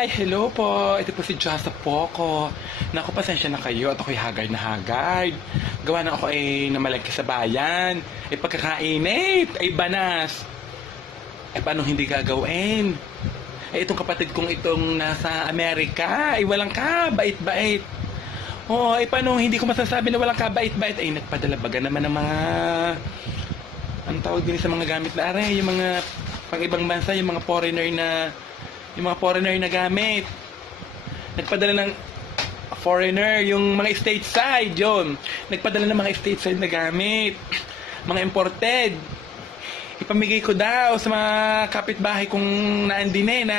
Hi! Hello po! Ito po si Joseph Poco. Naku, pasensya na kayo at ako'y hagard na hagard. Gawa na ako ay namalagay sa bayan. Ay pagkakainit, ay banas. Ay paano hindi gagawin? Ay itong kapatid kong itong nasa Amerika, ay walang ka, bait-bait. Oo, ay paano hindi ko masasabi na walang kabait-bait? Ay nagpadala baga naman ng mga... Ang tawag din sa mga gamit na are, yung mga pang ibang bansa, yung mga foreigner na yung mga foreigner na gamit. Nagpadala ng foreigner, yung mga stateside, yon Nagpadala ng mga stateside na gamit. Mga imported. Ipamigay ko daw sa mga kapitbahay kong naandin eh, na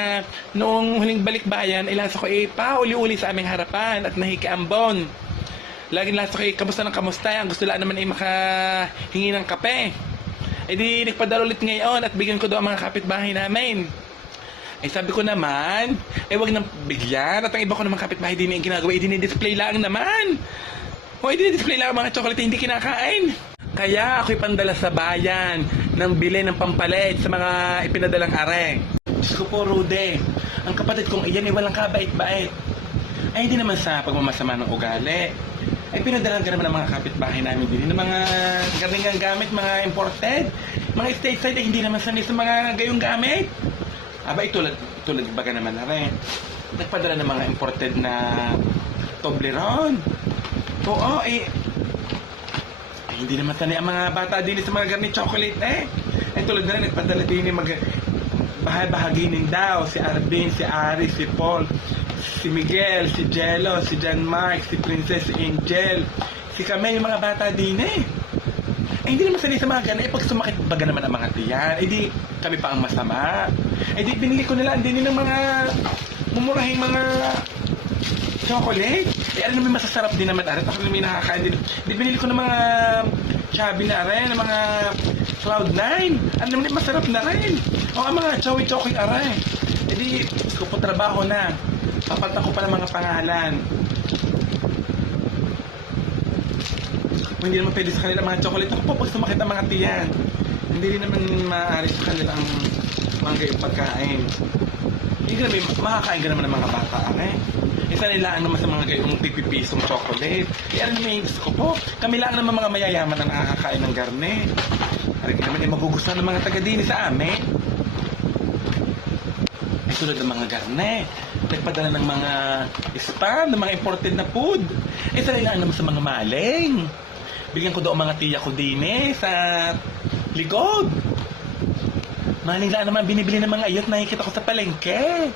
noong huling balik bayan, ilasa ko eh, pauli-uli sa aming harapan at nahikiambon. Laging lasa ko eh, kamusta ng kamusta, ang gusto lang naman ay makahingi ng kape. Eh di, nagpadala ulit ngayon at bigyan ko daw ang mga kapitbahay namin. Eh sabi ko naman, eh wag nang bigyan. At ang iba ko naman kapitbahay din yung ginagawa, eh dinidisplay lang naman. O eh dinidisplay lang ang mga chocolate hindi kinakain. Kaya ako'y pandala sa bayan ng bili ng pampalit sa mga ipinadalang are. Diyos ko po, Rude. Ang kapatid kong iyan ay walang kabait-bait. Ay hindi naman sa pagmamasama ng ugali. Ay pinadalan ka naman ng mga kapitbahay namin din ng mga ganingang gamit, mga imported. Mga stateside ay hindi naman sanay sa mga gayong gamit. Aba, itulad, tulad baga naman na rin. Nagpadala ng mga imported na Toblerone. Oo, eh, ay, hindi naman sanay ang mga bata din sa mga ganit chocolate eh. Ay tulad na rin, nagpadala din yung mag bahay-bahaginin daw si Arvin, si Ari, si Paul, si Miguel, si Jello, si John Mark, si Princess Angel, si Kame, yung mga bata din eh. Eh, hindi naman sanay sa mga ganun. Eh, pag sumakit baga naman ang mga tiyan, eh di kami pa ang masama. Eh di binili ko nila din ng mga mumurahing mga chocolate. Eh, ano naman masasarap din naman, Aret. Ako naman nakakain din. Di binili ko ng mga chubby na rin, ng mga Cloud9. Ano naman masarap na rin. O, ang mga chowy choky are. Eh di, ko po trabaho na. Papalitan ko pa ng mga pangalan. Hindi naman pwede sa kanila mga chocolate, ako po pag sumakit ang mga tiyan. Hindi rin naman maaari sa kanila ang mga gayong pagkain. Hindi ka naman, makakain ka naman ng mga bata, eh. Isa nila ang naman sa mga gayong pipipisong chocolate. Eh, ano naman yung gusto ko po? Kami lang naman mga mayayaman na nakakakain ng garne. Ari ka naman yung magugustuhan ng mga taga-dini sa amin. Ay tulad ng mga garne. Nagpadala ng mga spam, ng mga imported na food. Eh, isa nila ang naman sa mga maling. Bigyan ko daw mga tiya ko din eh, sa likod. Maling naman binibili ng mga iyot nakikita ko sa palengke.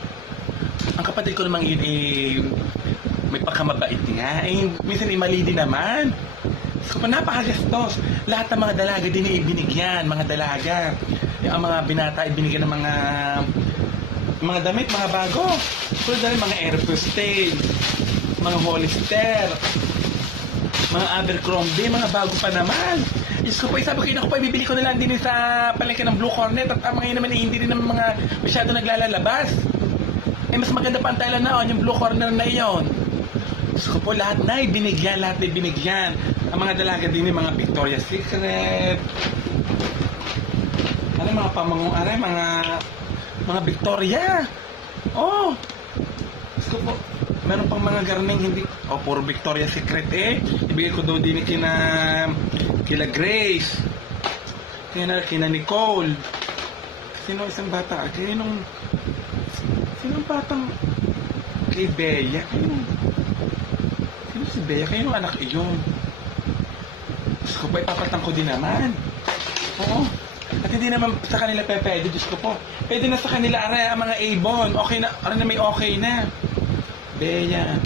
Ang kapatid ko naman yun eh, may pagkamabait nga. Eh, minsan eh, mali din naman. So, pa napakagastos. Lahat ng mga dalaga din ay binigyan, mga dalaga. Yung ang mga binata ay binigyan ng mga mga damit, mga bago. Tulad na rin mga Aeropostale, mga Hollister, mga Abercrombie, mga bago pa naman. Diyos ko po, sabi ko, inaku pa, bibili ko na lang din sa palengke ng Blue Cornet at ang mga naman eh, hindi rin naman mga masyado naglalalabas. Eh, mas maganda pa ang tela na yung Blue Corner na iyon. Diyos ko po, lahat na binigyan, lahat na binigyan. Ang mga dalaga din yung mga Victoria's Secret. Ano mga pamangong aray, mga mga Victoria. Oh. Diyos ko po, meron pang mga garning hindi, oh, puro Victoria's Secret eh. Ibigay ko daw din kina, kila Grace. Kina, kina Nicole. Sino isang bata? Kaya nung, sino ang batang, kay Bea? Kaya nung, sino si Bea? Kaya nung anak iyon. Diyos ko po, ipapatang ko din naman. Oo. At hindi naman sa kanila pe pwede, Diyos ko po. Pwede na sa kanila, aray, ang mga Avon. Okay na, aray na may okay na. Bea.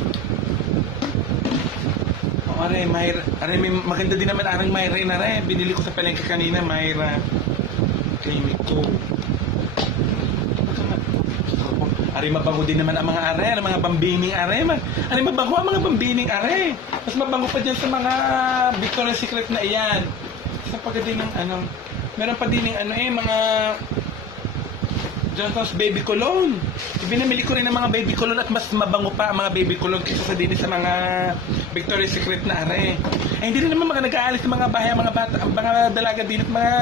O, aray, Myra. Aray, may maganda din naman arang Myra na rin. Binili ko sa palengke kanina, Myra. Kay Miko. Ari mabango din naman ang mga are, ang mga bambining are. Ma- Ari mabango ang mga bambining are. Mas mabango pa dyan sa mga Victoria's Secret na iyan. Sa pagdating ng ano, meron pa din ng ano eh, mga Johnson's Baby Cologne. Binamili ko rin ng mga baby cologne at mas mabango pa ang mga baby cologne kaysa sa din sa mga Victoria's Secret na are. Eh, hindi rin naman mga nag-aalis ng mga bahay, mga bata, mga dalaga din at mga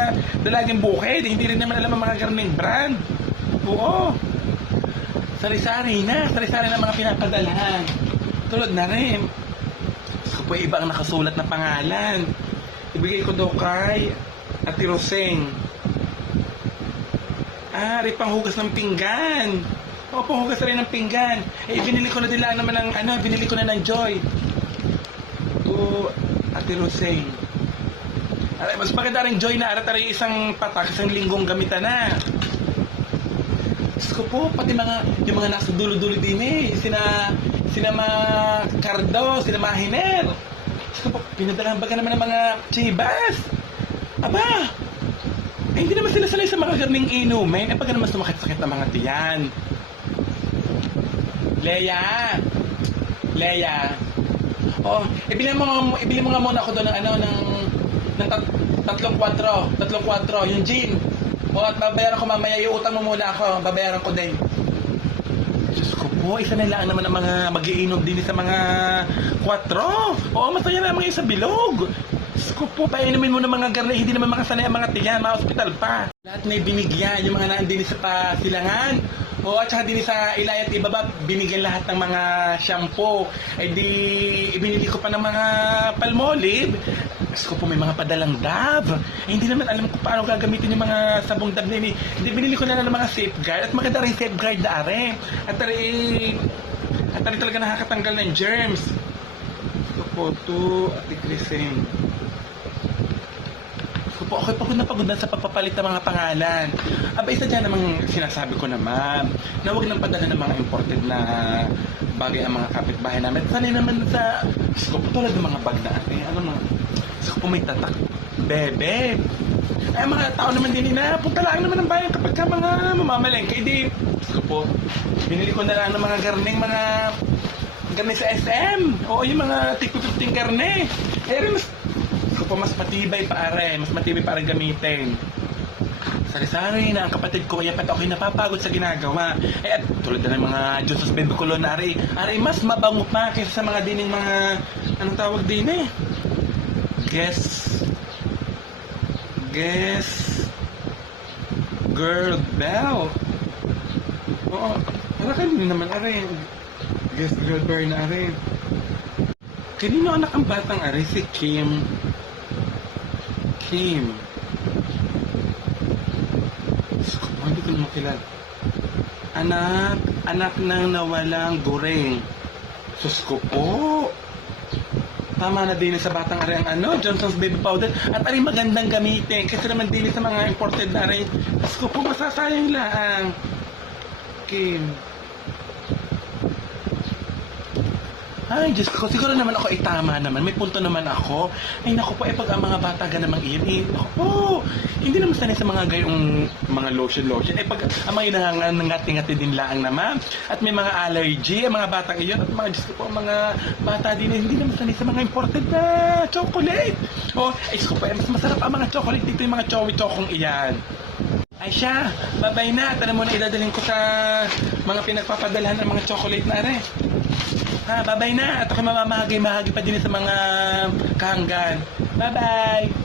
dalagang bukid. Hindi rin naman alam ang mga garning brand. Oo. Sari-sari na, sari-sari na mga pinapadalhan. Tulad na rin. Gusto po iba ang nakasulat na pangalan. Ibigay ko daw kay Ate Roseng. Ah, rin panghugas ng pinggan. Oo, panghugas rin ng pinggan. Eh, binili ko na nila naman ng, ano, binili ko na ng Joy. To Ate Roseng. Aray, mas maganda rin Joy na arat aray isang patak, isang linggong gamitan na. Diyos ko po, pati mga, yung mga nasa dulo-dulo din eh. Sina, sina ma Cardo, sina ma Hiner. Diyos ko po, pinadalahan baga naman ng mga chibas. Aba, eh, hindi naman sila sanay sa mga garning inumin. Eh, pag naman sumakit-sakit ng mga tiyan. Leia! Leia! Oo, ibili mo, nga- ibili mo nga muna ako doon ng ano, ng, ng tat, tatlong kwatro. Tatlong kwatro, yung gin. O, at babayaran ko mamaya, iutang mo muna ako. Babayaran ko din. Diyos ko po, isa na lang naman ang mga magiinom din sa mga kwatro. Oo, masaya na mga sa bilog. Ko po, painumin mo ng mga garne, hindi naman makasanay ang mga tiyan, mga ospital pa. Lahat may binigyan, yung mga naandini sa pasilangan. Oo, at saka din sa Ilay at Ibaba, binigyan lahat ng mga shampoo. Eh di, ibinili ko pa ng mga palmolive. Diyos ko po, may mga padalang dab. Eh, hindi naman alam ko paano gagamitin yung mga sabong dab na. Hindi, binili ko na lang ng mga safeguard. At maganda rin safeguard na are. At rin, at rin talaga nakakatanggal ng germs. Ito po, to, at ikrisin. Po, ako pagod na pagod na sa pagpapalit ng mga pangalan. Aba, isa dyan namang sinasabi ko naman, na huwag nang padala ng mga imported na bagay ang mga kapitbahay namin. Sanay naman sa, gusto ko tulad ng mga bag na ate, ano mga, gusto ko po may tatak. Bebe! Ay, mga tao naman din na, punta lang naman ng bayan kapag ka mga mamamalengke. Di, ko po, binili ko na lang ng mga garning, mga garne sa SM. Oo, yung mga tipo 15 garne. Eh, mas, ko mas matibay pa are, mas matibay para gamitin. Sari-sari na ang kapatid ko, kaya pati ako'y napapagod sa ginagawa. Eh, at tulad na ng mga Josos Bebe Colon, ari, ari mas mabango pa kaysa sa mga dining mga, anong tawag din eh? Guess, guess, girl bell. Oo, para kanino naman, ari, guess girl bell na ari. Kanino anak ang batang ari? Si Kim. Diyos ko, hindi ko naman kilala. Anak, anak ng nawalang goreng. Sus ko po. Tama na din sa batang ari ang ano, Johnson's Baby Powder. At ari magandang gamitin. Kasi naman din sa mga imported na ari. Diyos ko po, masasayang lang. Kim. Ay, Diyos ko, siguro naman ako ay tama naman. May punto naman ako. Ay, naku po, eh, pag ang mga bata ka namang iyan, eh, po, hindi naman sanay sa mga gayong mga lotion-lotion. Eh, pag ang mga nangangat-ngati din lang naman. At may mga allergy, ang mga batang iyon. At mga, Diyos ko po, ang mga bata din, eh, hindi naman sanay sa mga imported na chocolate. O, ay, Diyos ko po, eh, mas masarap ang mga chocolate dito, yung mga chowi-chokong iyan. Ay siya, babay na. At alam mo na idadaling ko sa mga pinagpapadalhan ng mga chocolate na are. Ha, babay na. At ako mamamahagi-mahagi pa din sa mga kahanggan. Bye-bye.